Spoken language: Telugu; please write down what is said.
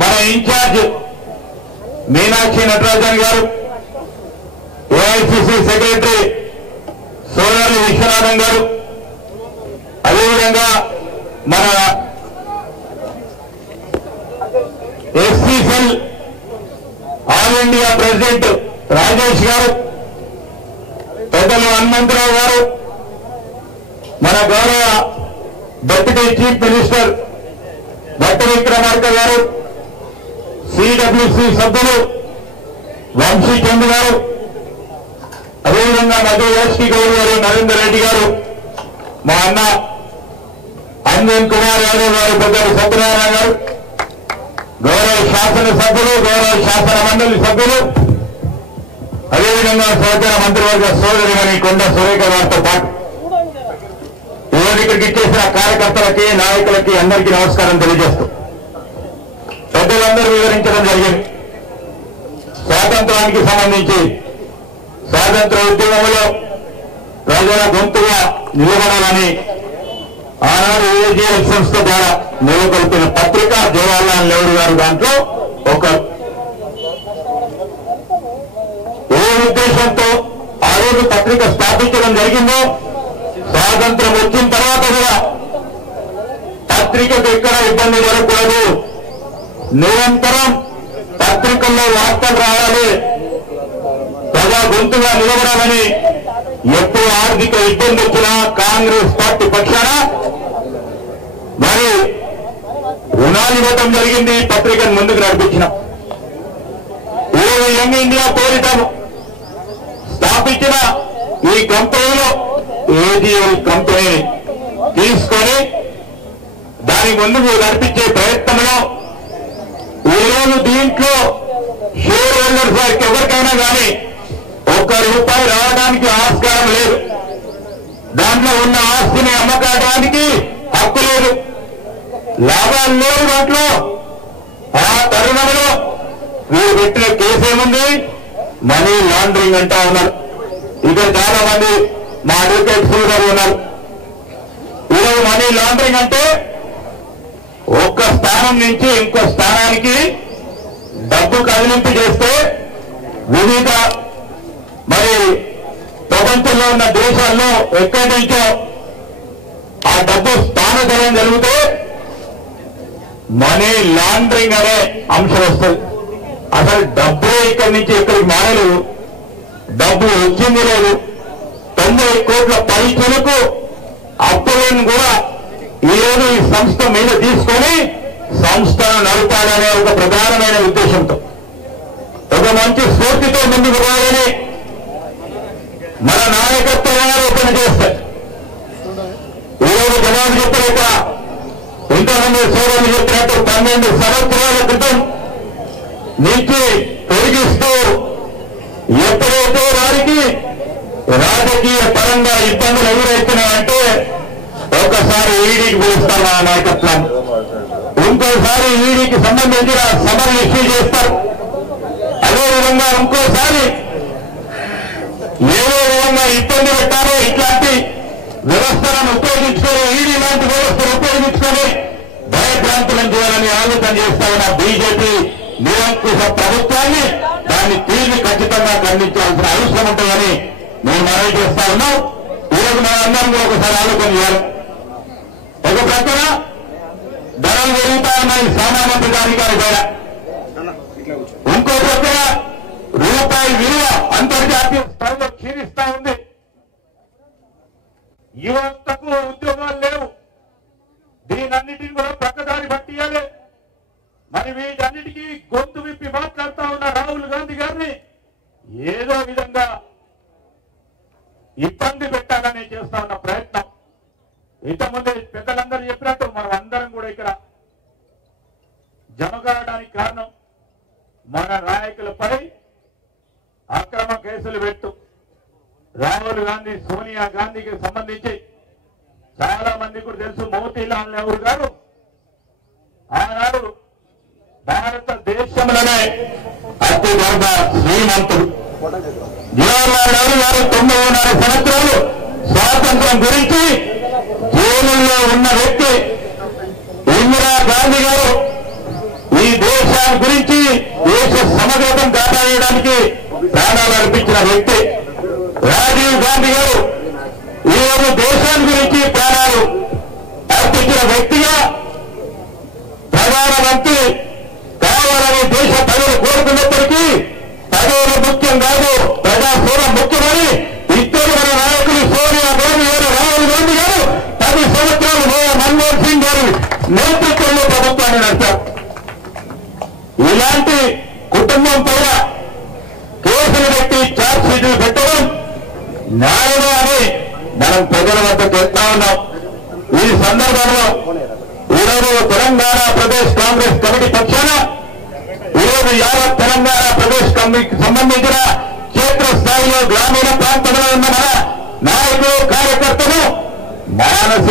మన ఇన్ఛార్జ్ మీనాక్షి నటరాజన్ గారు, ఏఐసిసి సెక్రటరీ సోదరులు విశ్వనాథన్ గారు, అదేవిధంగా మన SC cell all India president Rajesh గారు, పెద్దలు హనుమంతరావు గారు, మన గౌరవ deputy chief minister Bhatti Vikramarka గారు, సిడబ్ల్యూసి సభ్యులు వంశీ చంద్ గారు, అదేవిధంగా మధుయాష్కి గౌడ్ గారు, నరేందర్ రెడ్డి గారు, మా అన్న అంజన్ కుమార్ యాదవ్ గారు, పెద్దలు సత్యనారాయణ గారు, గౌరవ శాసనసభ్యులు, గౌరవ శాసన మండలి సభ్యులు, అదేవిధంగా సహచర మంత్రివర్గ సోదరిమణి కొండ సురేఖ గారితో పాటు ఈరోజు ఇక్కడికి ఇచ్చేసిన కార్యకర్తలకి, నాయకులకి అందరికీ నమస్కారం తెలియజేస్తూ పెద్దలందరూ వివరించడం జరిగింది. స్వాతంత్రానికి సంబంధించి స్వాతంత్ర ఉద్యమంలో ప్రజల గొంతుగా నిలబడాలని ఆనాడు ఏజీఎల్ సంస్థ ద్వారా నెలకొల్పిన పత్రిక జవహర్లాల్ నెహ్రూ గారు దాంట్లో ఒక ఏ ఉద్దేశంతో ఆ రోజు పత్రిక స్థాపించడం జరిగిందో, స్వాతంత్రం వచ్చిన తర్వాత కూడా పత్రికకు ఎక్కడ ఇబ్బంది జరగకూడదు, నిరంతరం పత్రికల్లో వార్తలు రావాలి, ప్రజా గొంతుగా నిలబడాలని ఎప్పుడు ఆర్థిక ఇబ్బంది వచ్చినా కాంగ్రెస్ పార్టీ పక్షాన మరి రుణాలు ఇవ్వటం జరిగింది. పత్రికను ముందుకు నడిపించిన యంగ్ ఇండియా పేరిట స్థాపించిన ఈ కంపెనీలో ఏజీఎల్ కంపెనీ తీసుకొని దాని ముందుకు నడిపించే ప్రయత్నంలో ఈరోజు దీంట్లో షేర్ హోల్డర్స్ వారికి ఎవరికైనా కానీ ₹1 రావడానికి ఆస్కారం లేదు. దాంట్లో ఉన్న ఆస్తిని అమ్మకానికి హక్కు లేదు, లాభాలు లేవు. దాంట్లో ఆ తరుణంలో వీరు పెట్టిన కేసు ఏముంది? మనీ లాండరింగ్ అంటా ఉన్నారు. ఇక్కడ చాలా మంది మా అడ్వకేట్ సోదరులు ఉన్నారు. ఈరోజు మనీ లాండరింగ్ అంటే ఒక్క స్థానం నుంచి ఇంకో స్థానానికి డబ్బు కదిలింపు చేస్తే వివిధ మరి ప్రపంచంలో ఉన్న దేశాల్లో ఎక్కడి నుంచో ఆ డబ్బు స్థానచలనం జరిగితే మనీ లాండరింగ్ అనే అంశం వస్తుంది. అసలు డబ్బు ఇక్కడి నుంచి ఎక్కడికి మారలేదు, డబ్బు వచ్చింది లేదు. 90 కోట్ల పైచలకు అప్పులను కూడా ఈరోజు ఈ సంస్థ మీద తీసుకొని సంస్థను నడపాలనే ఒక ప్రధానమైన ఉద్దేశంతో, ఒక మంచి స్ఫూర్తితో ముందుకు పోవాలని మన నాయకత్వం ఆలోచన చేస్తారు. ఈరోజు జవాబు చెప్పలేక ఇంతమంది సోదరులు చెప్పినట్టు 12 సంవత్సరాల క్రితం నుంచి తొలగిస్తూ ఎప్పుడైతే వారికి రాజకీయ పరంగా ఇబ్బందులు ఎదురవుతున్నాయంటే ఒకసారి ఈడీకి పిలుస్తారు మన నాయకత్వం, ఇంకోసారి ఈడీకి సంబంధించిన సమన్ ఇష్యూ చేస్తారు. అదేవిధంగా ఇంకోసారి ఏదో విధంగా ఇబ్బంది పెట్టారో ఇట్లాంటి వ్యవస్థలను ఉపయోగించుకొని, ఈడీ లాంటి వ్యవస్థను ఉపయోగించుకొని భయభ్రాంతులను చేయాలని ఆలోచన చేస్తా ఉన్న బీజేపీ నిరంకుశ ప్రభుత్వాన్ని దాన్ని తీర్చి ఖచ్చితంగా ఖండించాల్సిన అవసరం ఉంటుందని మేము మనవి చేస్తా ఉన్నాం. ఈరోజు మన అందరం కూడా ఒకసారి ఆలోచన చేయాలి. ఒక ప్రక్కన ధరలు పెరుగుతాయన్నాయి సామాన్య దానికి పైన, ఇంకో ప్రక్కన రూపాయి విలువ అంతర్జాతీయ స్థాయిలో క్షీణిస్తా ఉంది. యువతకు ఉద్యోగాలు లేవు. దీనన్నిటిని కూడా ప్రక్కదారి పట్టియాలి. మరి వీటన్నిటికీ గొంతు విప్పి మాట్లాడుతా ఉన్న రాహుల్ గాంధీ గారిని ఏదో విధంగా ఇబ్బంది పెట్టాలని చేస్తా ఉన్న ప్రయత్నం. ఇంతకుముందు పెద్దలందరూ చెప్పినట్టు మనం అందరం కూడా ఇక్కడ జమ కావడానికి కారణం మన నాయకులపై అక్రమ కేసులు పెట్టు రాహుల్ గాంధీ, సోనియా గాంధీకి సంబంధించి చాలా మంది కూడా తెలుసు. మోతీలాల్ నెహ్రూ గారు ఆనాడు భారతదేశంలోనే అత్యగర్భ శ్రీమంతుడు. జవహర్లాల్ నెహ్రూ గారు 9.5 సంవత్సరాలు స్వాతంత్రం గురించి జైలులో ఉన్న వ్యక్తి. ఇందిరా గాంధీ గారు ఈ దేశ దాని గురించి దేశ సమగ్రతను కాపాడడానికి ప్రాణాలు అర్పించిన వ్యక్తి రాజీవ్ గాంధీ గారు ఈరోజు దేశాన్ని గురించి ప్రాణాలు అర్పించిన వ్యక్తిగా ప్రధానమంత్రి కావాలని దేశ ప్రజలు కోరుకున్నప్పటికీ పదవులు ముఖ్యం కాదు, ప్రజాసేవ ముఖ్యమని ఇద్దరు మన నాయకులు సోనియా గాంధీ గారు, రాహుల్ గాంధీ గారు 10 సంవత్సరాలు మన్మోహన్ సింగ్ గారి నేతృత్వంలో ప్రభుత్వాన్ని నడిపారు. ఇలాంటి కుటుంబం పైన కేసులు పెట్టి ఛార్జ్ షీట్లు పెట్టడం న్యాయమే అని మనం ప్రజల వద్ద చెప్తా ఉన్నాం. ఈ సందర్భంలో ఈరోజు తెలంగాణ ప్రదేశ్ కాంగ్రెస్ కమిటీ పక్షాన ఈరోజు యావత్ తెలంగాణ ప్రదేశ్ కమిటీకి సంబంధించిన క్షేత్రస్థాయిలో గ్రామీణ ప్రాంతంలో ఉన్న మన నాయకులు కార్యకర్తలు మానసిక